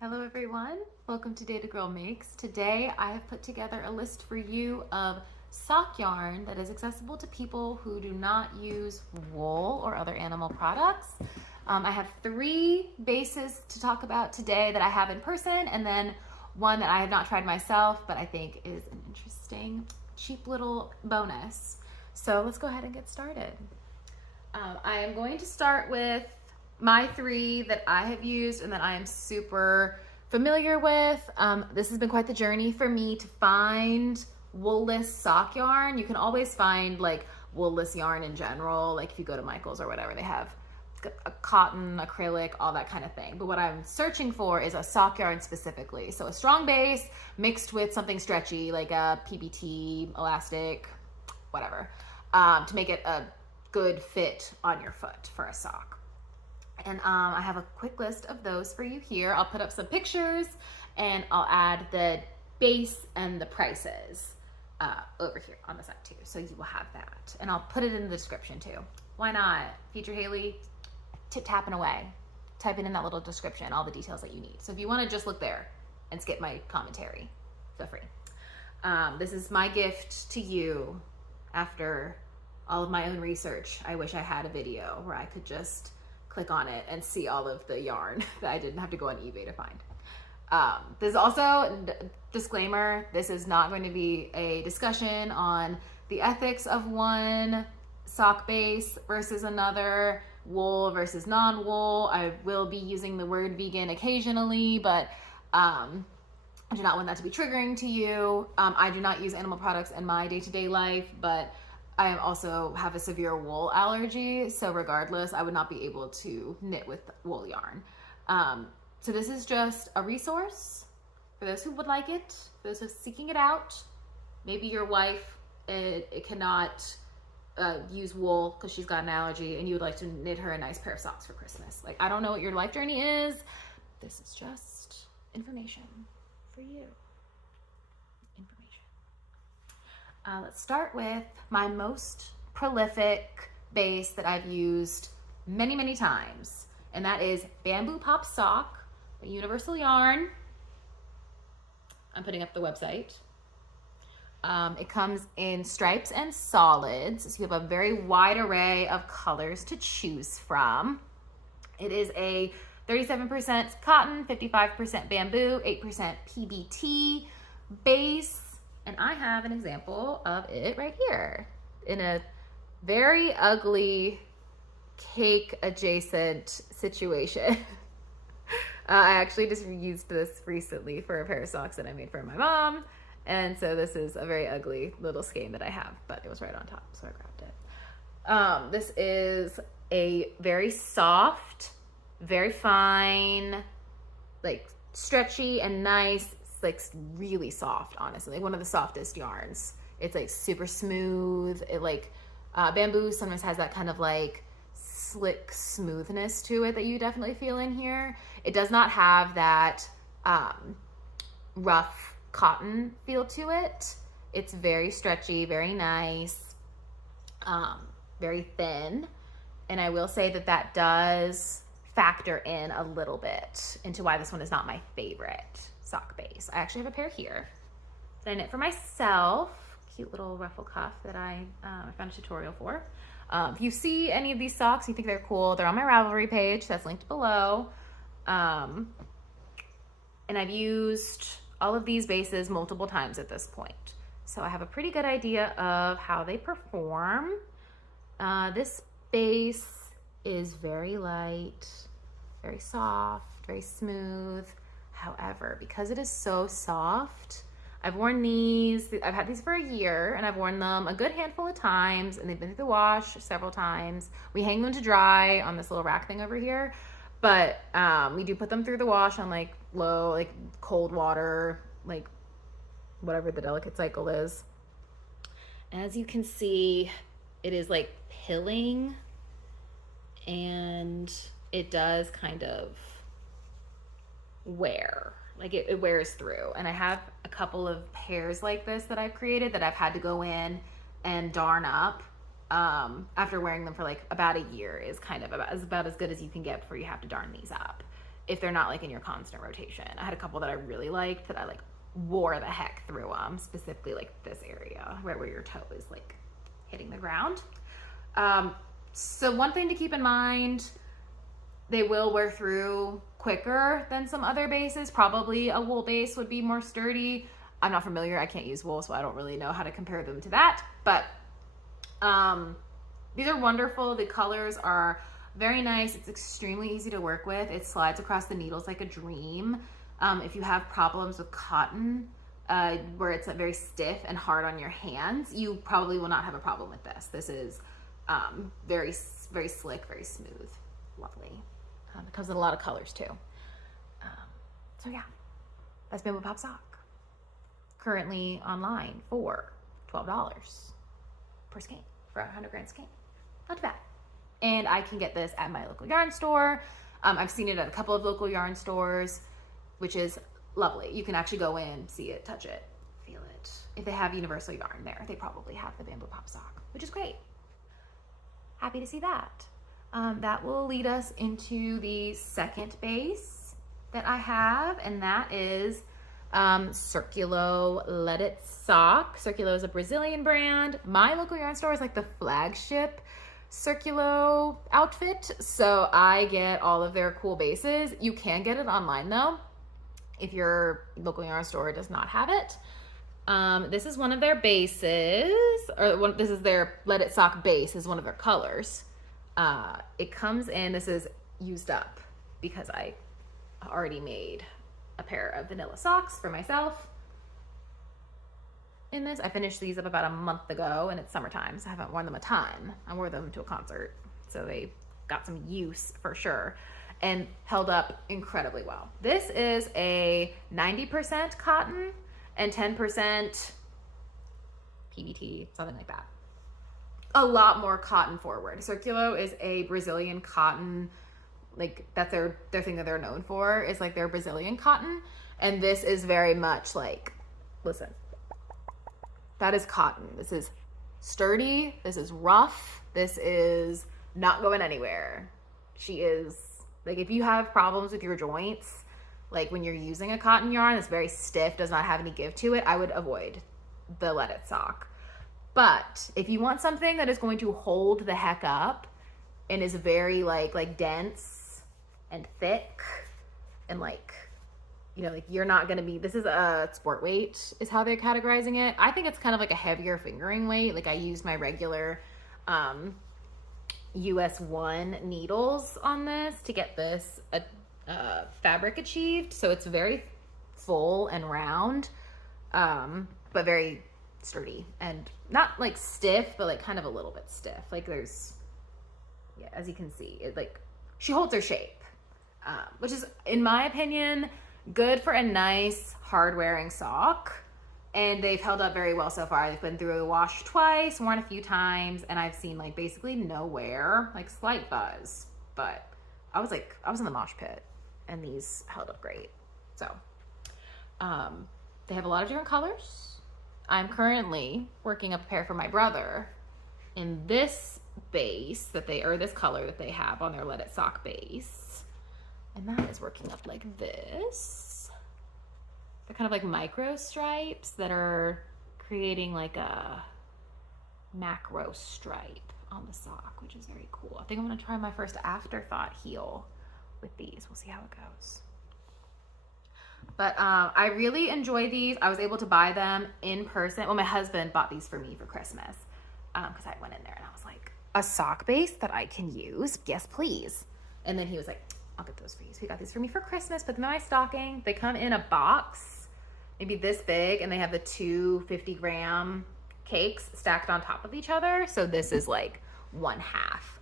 Hello everyone, welcome to Data Girl Makes. Today I have put together a list for you of sock yarn that is accessible to people who do not use wool or other animal products. I have 3 bases to talk about today that I have in person, and then one that I have not tried myself but I think is an interesting cheap little bonus. So let's go ahead and get started. I am going to start with my 3 that I have used and that I am super familiar with. This has been quite the journey for me to find woolless sock yarn. You can always find like woolless yarn in general, like if you go to Michael's or whatever, they have a cotton, acrylic, all that kind of thing. But what I'm searching for is a sock yarn specifically. So a strong base mixed with something stretchy like a PBT, elastic, whatever, to make it a good fit on your foot for a sock. And I have a quick list of those for you here. I'll put up some pictures and I'll add the base and the prices over here on the side too. So you will have that. And I'll put it in the description too. Why not? Feature Haley, tapping away. Typing in that little description, all the details that you need. So if you want to just look there and skip my commentary, feel free. This is my gift to you after all of my own research. I wish I had a video where I could just click on it and see all of the yarn that I didn't have to go on eBay to find. There's also, disclaimer, this is not going to be a discussion on the ethics of one sock base versus another, wool versus non-wool. I will be using the word vegan occasionally, but I do not want that to be triggering to you. I do not use animal products in my day-to-day life, but I also have a severe wool allergy, so regardless, I would not be able to knit with wool yarn. So this is just a resource for those who would like it, for those who are seeking it out. Maybe your wife it cannot use wool because she's got an allergy and you would like to knit her a nice pair of socks for Christmas. Like, I don't know what your life journey is. This is just information for you. Let's start with my most prolific base that I've used many, many times, and that is Bamboo Pop Sock by Universal Yarn. I'm putting up the website. It comes in stripes and solids, so you have a very wide array of colors to choose from. It is a 37% cotton, 55% bamboo, 8% PBT base. And I have an example of it right here in a very ugly cake adjacent situation. I actually just used this recently for a pair of socks that I made for my mom. And so this is a very ugly little skein that I have, but it was right on top, so I grabbed it. This is a very soft, very fine, like stretchy and nice, like really soft, honestly, like one of the softest yarns. It's like super smooth. It like bamboo sometimes has that kind of like slick smoothness to it that you definitely feel in here. It does not have that rough cotton feel to it. It's very stretchy, very nice, very thin, and I will say that that does factor in a little bit into why this one is not my favorite sock base. I actually have a pair here that I knit for myself. Cute little ruffle cuff that I found a tutorial for. If you see any of these socks, you think they're cool, they're on my Ravelry page. That's linked below. And I've used all of these bases multiple times at this point. So I have a pretty good idea of how they perform. This base is very light, very soft, very smooth. However, because it is so soft, I've worn these, I've had these for a year, and I've worn them a good handful of times, and they've been through the wash several times. We hang them to dry on this little rack thing over here, but we do put them through the wash on like low, like cold water, like whatever the delicate cycle is. As you can see, it is like pilling, and it does kind of wear, like it wears through. And I have a couple of pairs like this that I've created that I've had to go in and darn up after wearing them for like about a year. Is kind of about as good as you can get before you have to darn these up. if they're not like in your constant rotation. I had a couple that I really liked that I like wore the heck through them, specifically like this area right where your toe is like hitting the ground. So one thing to keep in mind, they will wear through quicker than some other bases. Probably a wool base would be more sturdy. I'm not familiar, I can't use wool, so I don't really know how to compare them to that, but these are wonderful. The colors are very nice. It's extremely easy to work with. It slides across the needles like a dream. If you have problems with cotton, where it's very stiff and hard on your hands, you probably will not have a problem with this. This is very, very slick, very smooth, lovely. It comes in a lot of colors too. So yeah, that's Bamboo Pop Sock. Currently online for $12 per skein, for a 100 gram skein. Not too bad. And I can get this at my local yarn store. I've seen it at a couple of local yarn stores, which is lovely. You can actually go in, see it, touch it, feel it. If they have universal yarn there, they probably have the Bamboo Pop Sock, which is great. Happy to see that. That will lead us into the second base that I have, and that is Circulo Let It Sock. Circulo is a Brazilian brand. My local yarn store is like the flagship Circulo outfit, so I get all of their cool bases. You can get it online though, if your local yarn store does not have it. This is one of their bases, or this is their Let It Sock base, is one of their colors. It comes in, this is used up because I already made a pair of vanilla socks for myself in this. I finished these up about a month ago, and it's summertime, so I haven't worn them a ton. I wore them to a concert, so they got some use for sure and held up incredibly well. This is a 90% cotton and 10% PBT, something like that. A lot more cotton forward. Circulo is a Brazilian cotton, like that's their thing that they're known for, is like their Brazilian cotton. And this is very much like, listen, that is cotton. This is sturdy, this is rough, this is not going anywhere. She is, like, if you have problems with your joints, like when you're using a cotton yarn that's very stiff, does not have any give to it, I would avoid the Let It Sock. But if you want something that is going to hold the heck up and is very like dense and thick and like, you know, like you're not going to be, this is a sport weight is how they're categorizing it. I think it's kind of like a heavier fingering weight. Like I used my regular US 1 needles on this to get this fabric achieved. So it's very full and round, but very sturdy and not like stiff, but like kind of a little bit stiff. Like there's, yeah, as you can see, it like, she holds her shape, which is, in my opinion, good for a nice hard wearing sock. And they've held up very well so far. They've been through the wash twice, worn a few times, and I've seen like basically no wear, like slight buzz, but I was in the mosh pit and these held up great. So they have a lot of different colors. I'm currently working up a pair for my brother in this base that they, or this color that they have on their Let It Sock base. And that is working up like this. They're kind of like micro stripes that are creating like a macro stripe on the sock, which is very cool. I think I'm gonna try my first afterthought heel with these. We'll see how it goes. But I really enjoy these. I was able to buy them in person. Well, my husband bought these for me for Christmas because I went in there and I was like, a sock base that I can use? Yes, please. And then he was like, I'll get those for you. So he got these for me for Christmas, put them in my stocking. They come in a box, maybe this big, and they have the two 50-gram cakes stacked on top of each other. So this is like 1/2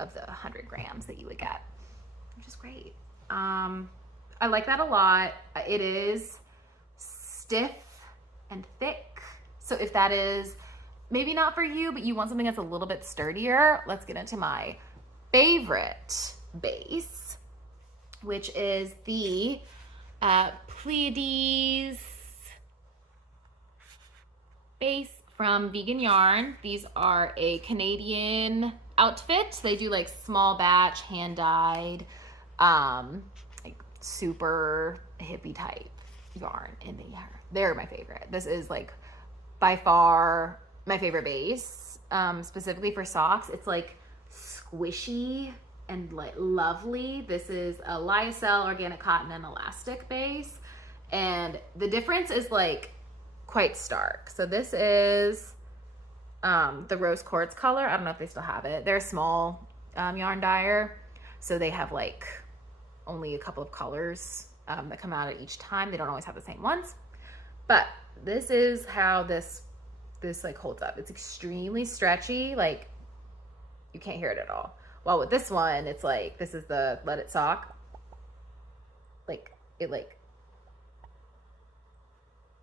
of the 100 grams that you would get, which is great. I like that a lot. It is stiff and thick. So if that is maybe not for you, but you want something that's a little bit sturdier, let's get into my favorite base, which is the Pleiades base from Vegan Yarn. These are a Canadian outfit. They do like small batch, hand dyed, like super hippie type yarn, and they're my favorite. This is like by far my favorite base, specifically for socks. It's like squishy and like lovely. This is a lyocell organic cotton and elastic base, and the difference is like quite stark. So this is the rose quartz color. I don't know if they still have it. They're a small yarn dyer, so they have like only a couple of colors that come out at each time. They don't always have the same ones, but this is how this like holds up. It's extremely stretchy, like you can't hear it at all. While with this one, it's like, this is the Let It Sock, like it like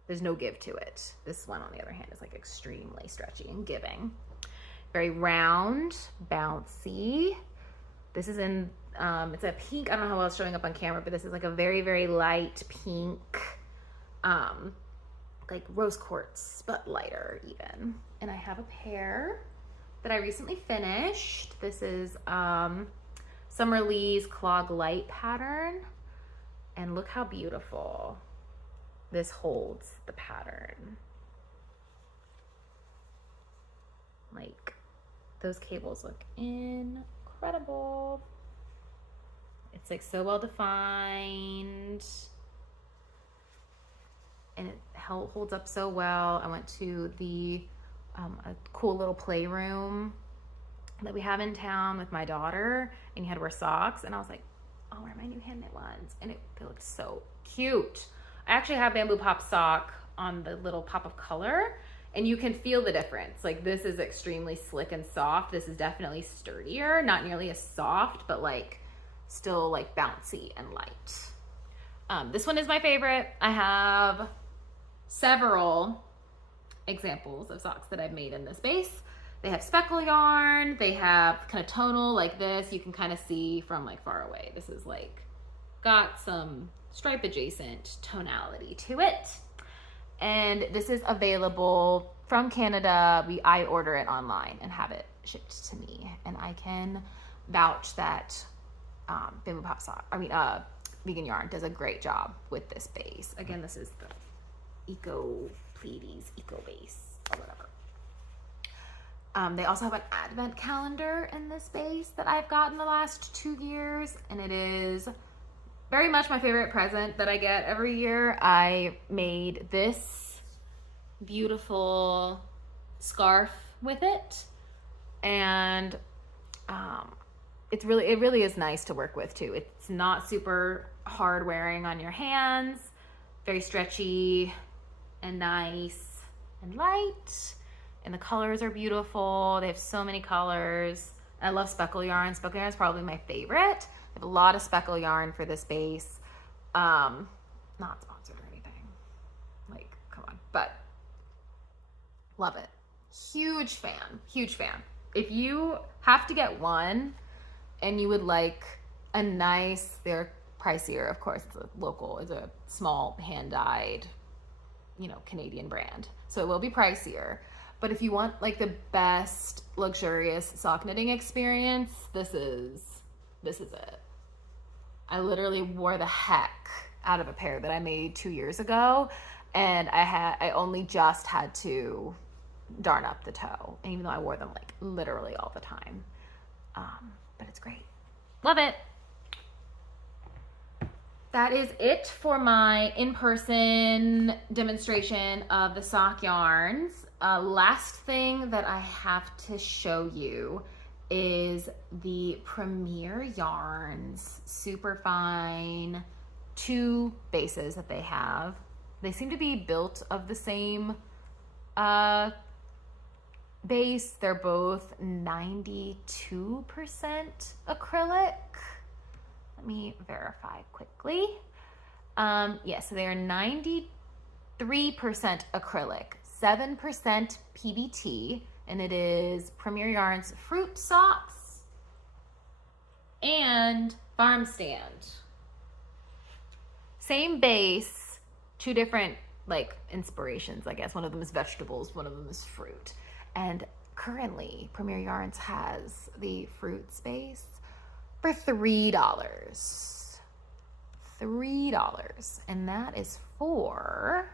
there's no give to it. This one, on the other hand, is like extremely stretchy and giving. Very round, bouncy. This is in, it's a pink. I don't know how well it's showing up on camera, but this is like a very, very light pink, like rose quartz, but lighter even. And I have a pair that I recently finished. This is Summer Lee's Clog Light pattern. And look how beautiful this holds the pattern. Like, those cables look incredible. It's like so well defined, and it holds up so well. I went to the a cool little playroom that we have in town with my daughter, and you had to wear socks, and I was like, I'll wear my new hand knit ones, and they looked so cute. I actually have bamboo pop sock on the little pop of color, and you can feel the difference. Like, this is extremely slick and soft. This is definitely sturdier, not nearly as soft, but like still like bouncy and light. This one is my favorite. I have several examples of socks that I've made in this base. They have speckle yarn. They have kind of tonal like this. You can kind of see from like far away. This is like got some stripe adjacent tonality to it. And this is available from Canada. I order it online and have it shipped to me. And I can vouch that bamboo pop sock, vegan yarn does a great job with this base. Again, this is the Pleiades Eco Base or whatever. They also have an advent calendar in this base that I've gotten the last 2 years, and it is very much my favorite present that I get every year. I made this beautiful scarf with it, and it really is nice to work with too. It's not super hard wearing on your hands, very stretchy and nice and light, and the colors are beautiful. They have so many colors. I love speckle yarn. Speckle yarn is probably my favorite. I have a lot of speckle yarn for this base. Not sponsored or anything. Like, come on. But love it. Huge fan. Huge fan. If you have to get one and you would like a nice, they're pricier, of course. It's a small hand-dyed, Canadian brand. So it will be pricier. But if you want like the best luxurious sock knitting experience, this is it. I literally wore the heck out of a pair that I made 2 years ago, and I only just had to darn up the toe, and even though I wore them like literally all the time. But it's great. Love it. That is it for my in-person demonstration of the sock yarns. Last thing that I have to show you is the Premier Yarns Superfine 2 bases that they have. They seem to be built of the same base. They're both 92% acrylic. Let me verify quickly. So they are 93% acrylic, 7% PBT, and it is Premier Yarns Fruit Socks and Farmstand. Same base, 2 different like inspirations, I guess. One of them is vegetables, one of them is fruit. And currently, Premier Yarns has the fruit base for $3. $3. And that is for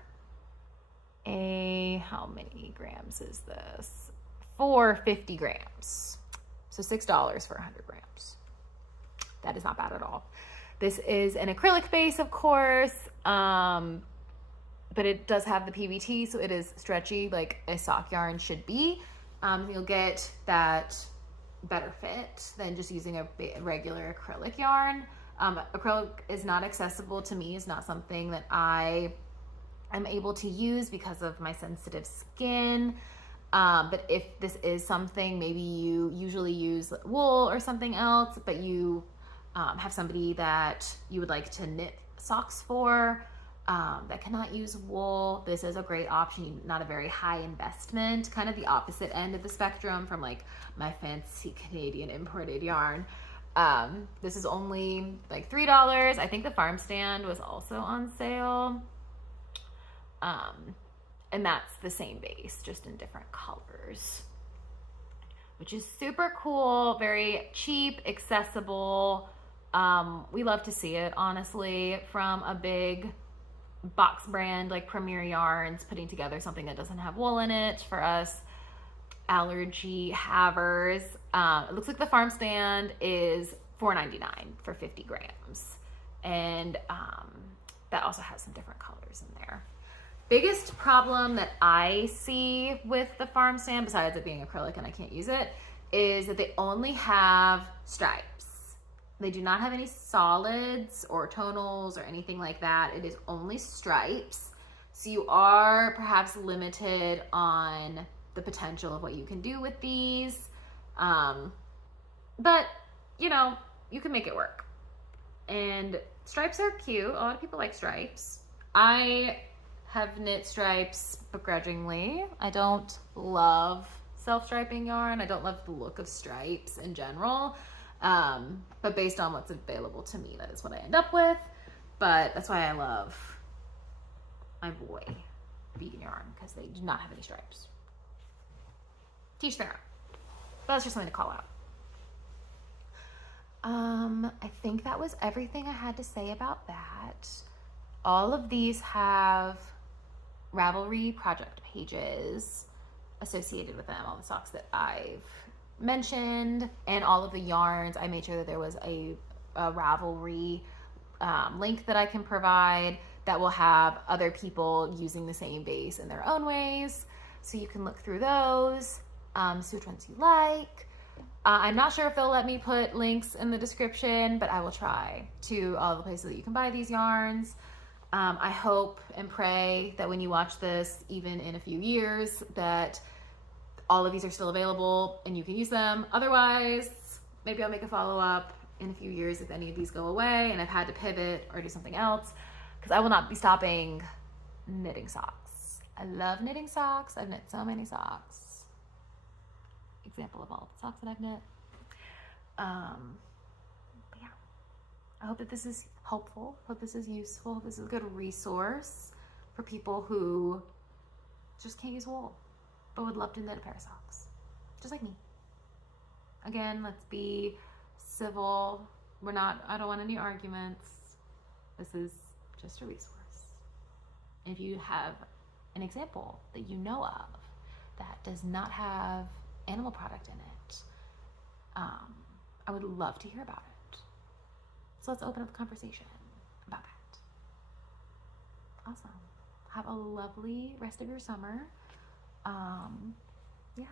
how many grams is this? For 50 grams. So $6 for 100 grams. That is not bad at all. This is an acrylic base, of course, but it does have the PVT, so it is stretchy like a sock yarn should be. You'll get that better fit than just using a regular acrylic yarn. Acrylic is not accessible to me. It's not something that I am able to use because of my sensitive skin. But if this is something, maybe you usually use wool or something else, but you have somebody that you would like to knit socks for that cannot use wool, this is a great option. Not a very high investment, kind of the opposite end of the spectrum from like my fancy Canadian imported yarn. This is only like $3. I think the Farmstand was also on sale. And that's the same base, just in different colors, which is super cool, very cheap, accessible. We love to see it, honestly, from a big box brand like Premier Yarns putting together something that doesn't have wool in it for us allergy havers. It looks like the Farmstand is $4.99 for 50 grams. And that also has some different colors in there. Biggest problem that I see with the Farmstand, besides it being acrylic and I can't use it, is that they only have stripes. They do not have any solids or tonals or anything like that. It is only stripes. So you are perhaps limited on the potential of what you can do with these. But, you know, you can make it work. And stripes are cute. A lot of people like stripes. I have knit stripes begrudgingly. I don't love self-striping yarn. I don't love the look of stripes in general. But based on what's available to me, that is what I end up with. But that's why I love my boy vegan yarn, because they do not have any stripes. Teach their own. But that's just something to call out. I think that was everything I had to say about that. All of these have Ravelry project pages associated with them, all the socks that I've mentioned, and all of the yarns. I made sure that there was a Ravelry link that I can provide that will have other people using the same base in their own ways, so you can look through those, see which ones you like. I'm not sure if they'll let me put links in the description, but I will try to all the places that you can buy these yarns. I hope and pray that when you watch this, even in a few years, that all of these are still available and you can use them. Otherwise, maybe I'll make a follow-up in a few years if any of these go away and I've had to pivot or do something else, because I will not be stopping knitting socks. I love knitting socks. I've knit so many socks. Example of all the socks that I've knit. But yeah, I hope that this is helpful. Hope this is useful. This is a good resource for people who just can't use wool but would love to knit a pair of socks, just like me. Again, let's be civil. I don't want any arguments. This is just a resource. And if you have an example that you know of that does not have animal product in it, I would love to hear about it. So let's open up the conversation about that. Awesome. Have a lovely rest of your summer. Yeah.